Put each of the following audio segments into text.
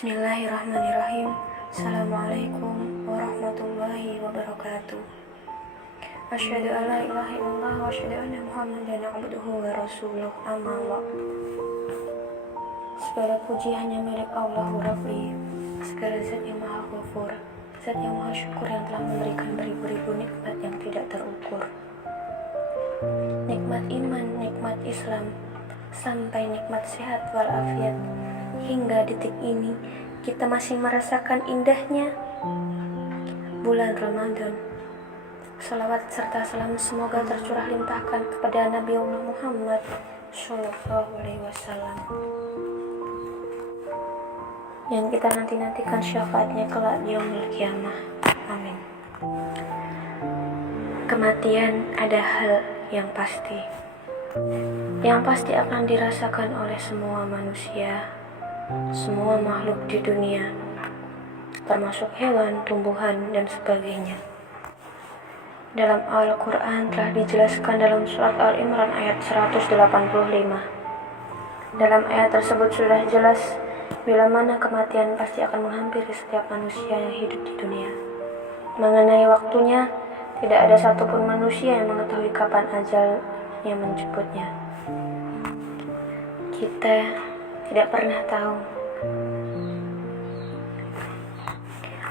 Bismillahirrahmanirrahim. Assalamualaikum warahmatullahi wabarakatuh. Asyhadu an la ilaha illallah wa asyhadu anna Muhammadan abduhu wa rasuluh. Amma ba'd. Segala puji hanya milik Allahu Rabbi, segala zat yang maha ghafur, zat yang maha syukur yang telah memberikan beribu-ribu nikmat yang tidak terukur. Nikmat iman, nikmat Islam, sampai nikmat sehat walafiat. Hingga detik ini kita masih merasakan indahnya bulan Ramadan. Salawat serta salam semoga tercurah limpahkan kepada Nabi Allah Muhammad Sallallahu Alaihi Wasallam, yang kita nantikan syafaatnya kelak di yaumil qiyamah. Amin. Kematian ada hal yang pasti akan dirasakan oleh semua manusia, semua makhluk di dunia, termasuk hewan, tumbuhan, dan sebagainya. Dalam Al-Quran telah dijelaskan dalam surat Al-Imran ayat 185. Dalam ayat tersebut sudah jelas bila mana kematian pasti akan menghampiri setiap manusia yang hidup di dunia. Mengenai waktunya, tidak ada satupun manusia yang mengetahui kapan ajalnya menjemputnya. Kita tidak pernah tahu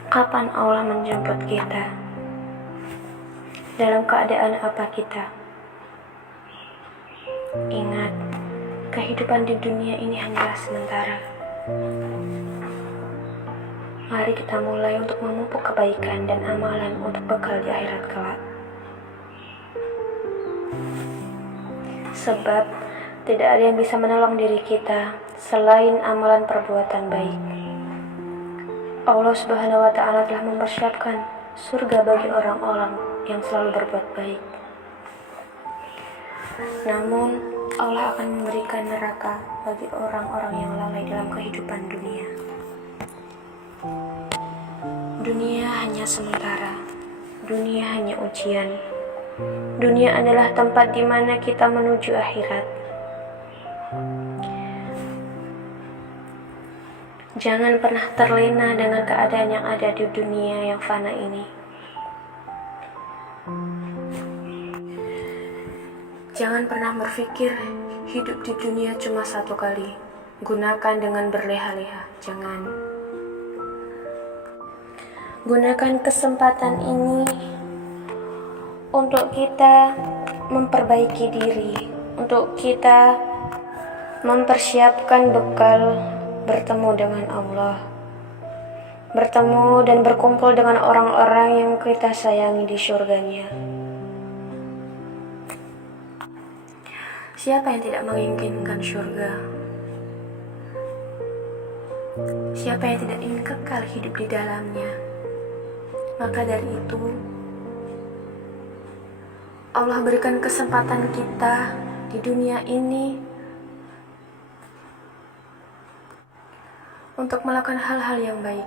kapan Allah menjemput kita, dalam keadaan apa kita. Ingat, kehidupan di dunia ini hanyalah sementara. Mari kita mulai untuk memupuk kebaikan dan amalan untuk bekal di akhirat kelak. Sebab tidak ada yang bisa menolong diri kita selain amalan perbuatan baik. Allah Subhanahu wa Ta'ala telah mempersiapkan surga bagi orang-orang yang selalu berbuat baik. Namun Allah akan memberikan neraka bagi orang-orang yang lalai dalam kehidupan dunia. Dunia hanya sementara. Dunia hanya ujian. Dunia adalah tempat di mana kita menuju akhirat. Jangan pernah terlena dengan keadaan yang ada di dunia yang fana ini. Jangan pernah berpikir hidup di dunia cuma satu kali. Gunakan dengan berleha-leha. Jangan. Gunakan kesempatan ini untuk kita memperbaiki diri, untuk kita mempersiapkan bekal bertemu dengan Allah, bertemu dan berkumpul dengan orang-orang yang kita sayangi di surganya. Siapa yang tidak menginginkan surga? Siapa yang tidak ingin kekal hidup di dalamnya? Maka dari itu, Allah berikan kesempatan kita di dunia ini untuk melakukan hal-hal yang baik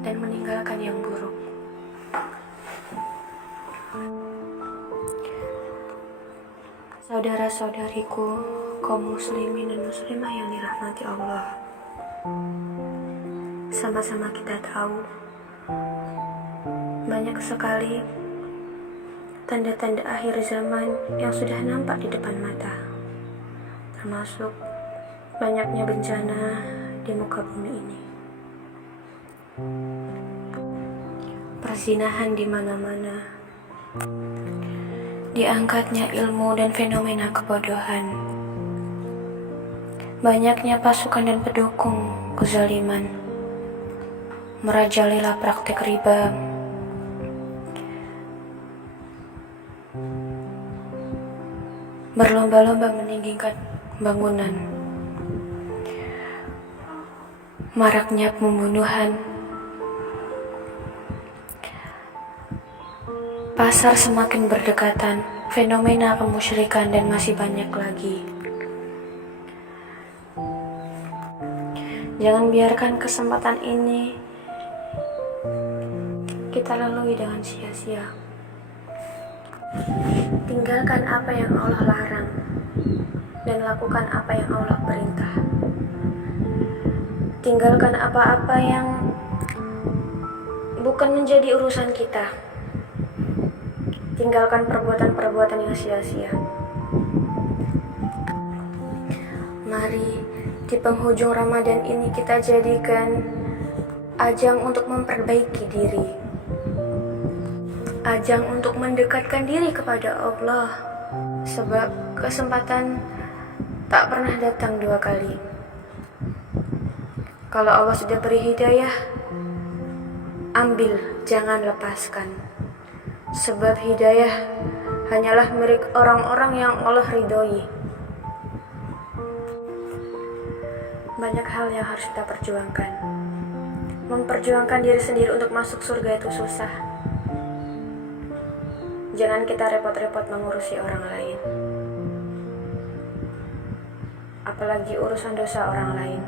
dan meninggalkan yang buruk. Saudara-saudariku, kaum muslimin dan muslimah yang dirahmati Allah, sama-sama kita tahu banyak sekali tanda-tanda akhir zaman yang sudah nampak di depan mata, termasuk banyaknya bencana di muka bumi ini. Perzinahan di mana-mana, diangkatnya ilmu dan fenomena kebodohan, banyaknya pasukan dan pendukung kezaliman, merajalela praktek riba, berlomba-lomba meninggikan bangunan, maraknya pembunuhan, pasar semakin berdekatan, fenomena kemusyrikan, dan masih banyak lagi. Jangan biarkan kesempatan ini kita lalui dengan sia-sia. Tinggalkan apa yang Allah larang dan lakukan apa yang Allah perintah. Tinggalkan apa-apa yang bukan menjadi urusan kita. Tinggalkan perbuatan-perbuatan yang sia-sia. Mari di penghujung Ramadan ini kita jadikan ajang untuk memperbaiki diri, ajang untuk mendekatkan diri kepada Allah, sebab kesempatan tak pernah datang dua kali. Kalau Allah sudah beri hidayah, ambil, jangan lepaskan. Sebab hidayah hanyalah milik orang-orang yang Allah ridhoi. Banyak hal yang harus kita perjuangkan. Memperjuangkan diri sendiri untuk masuk surga itu susah. Jangan kita repot-repot mengurusi orang lain, apalagi urusan dosa orang lain.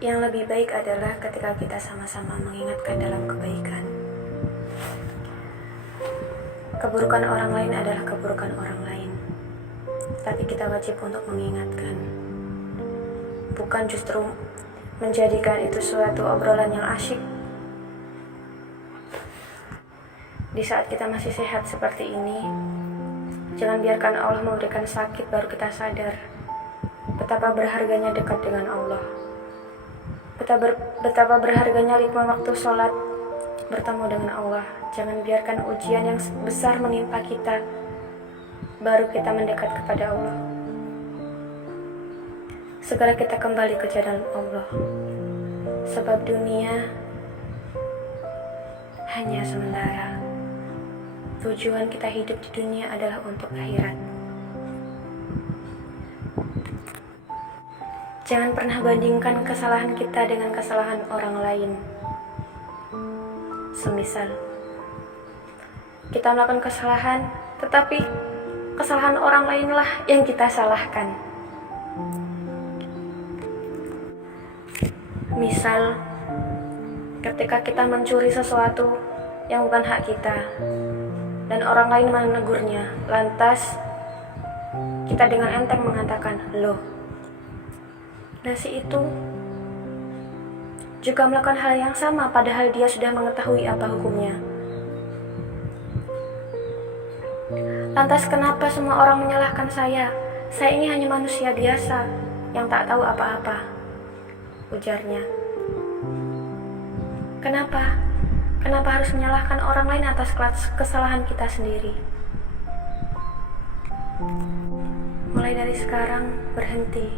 Yang lebih baik adalah ketika kita sama-sama mengingatkan dalam kebaikan. Keburukan orang lain adalah keburukan orang lain, tapi kita wajib untuk mengingatkan, bukan justru menjadikan itu suatu obrolan yang asyik. Di saat kita masih sehat seperti ini, jangan biarkan Allah memberikan sakit baru kita sadar betapa berharganya dekat dengan Allah, betapa berharganya 5 waktu sholat bertemu dengan Allah. Jangan biarkan ujian yang besar menimpa kita baru kita mendekat kepada Allah. Segera kita kembali ke jalan Allah, sebab dunia hanya sementara. Tujuan kita hidup di dunia adalah untuk akhirat. Jangan pernah bandingkan kesalahan kita dengan kesalahan orang lain. Semisal kita melakukan kesalahan, tetapi kesalahan orang lainlah yang kita salahkan. Misal, ketika kita mencuri sesuatu yang bukan hak kita, dan orang lain menegurnya, lantas kita dengan enteng mengatakan, "Loh, nasi itu juga melakukan hal yang sama, padahal dia sudah mengetahui apa hukumnya. Lantas kenapa semua orang menyalahkan saya? Saya ini hanya manusia biasa yang tak tahu apa-apa," ujarnya. Kenapa? Kenapa harus menyalahkan orang lain atas kesalahan kita sendiri? Mulai dari sekarang, berhenti.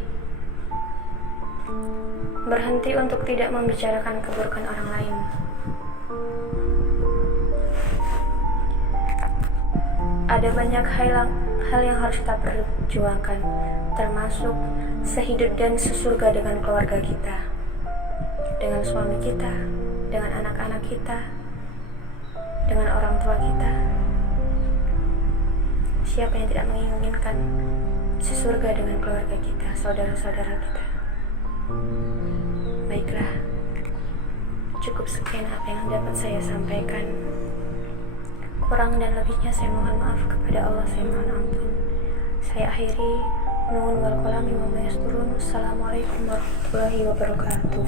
Berhenti untuk tidak membicarakan keburukan orang lain. Ada banyak hal yang harus kita perjuangkan, termasuk sehidup dan sesurga dengan keluarga kita, dengan suami kita, dengan anak-anak kita, dengan orang tua kita. Siapa yang tidak menginginkan sesurga dengan keluarga kita, saudara-saudara kita? Baiklah, cukup sekian apa yang dapat saya sampaikan. Kurang dan lebihnya saya mohon maaf kepada Allah, saya mohon ampun. Saya akhiri, nuhun wal qalami wa ma yasturun. Assalamualaikum warahmatullahi wabarakatuh.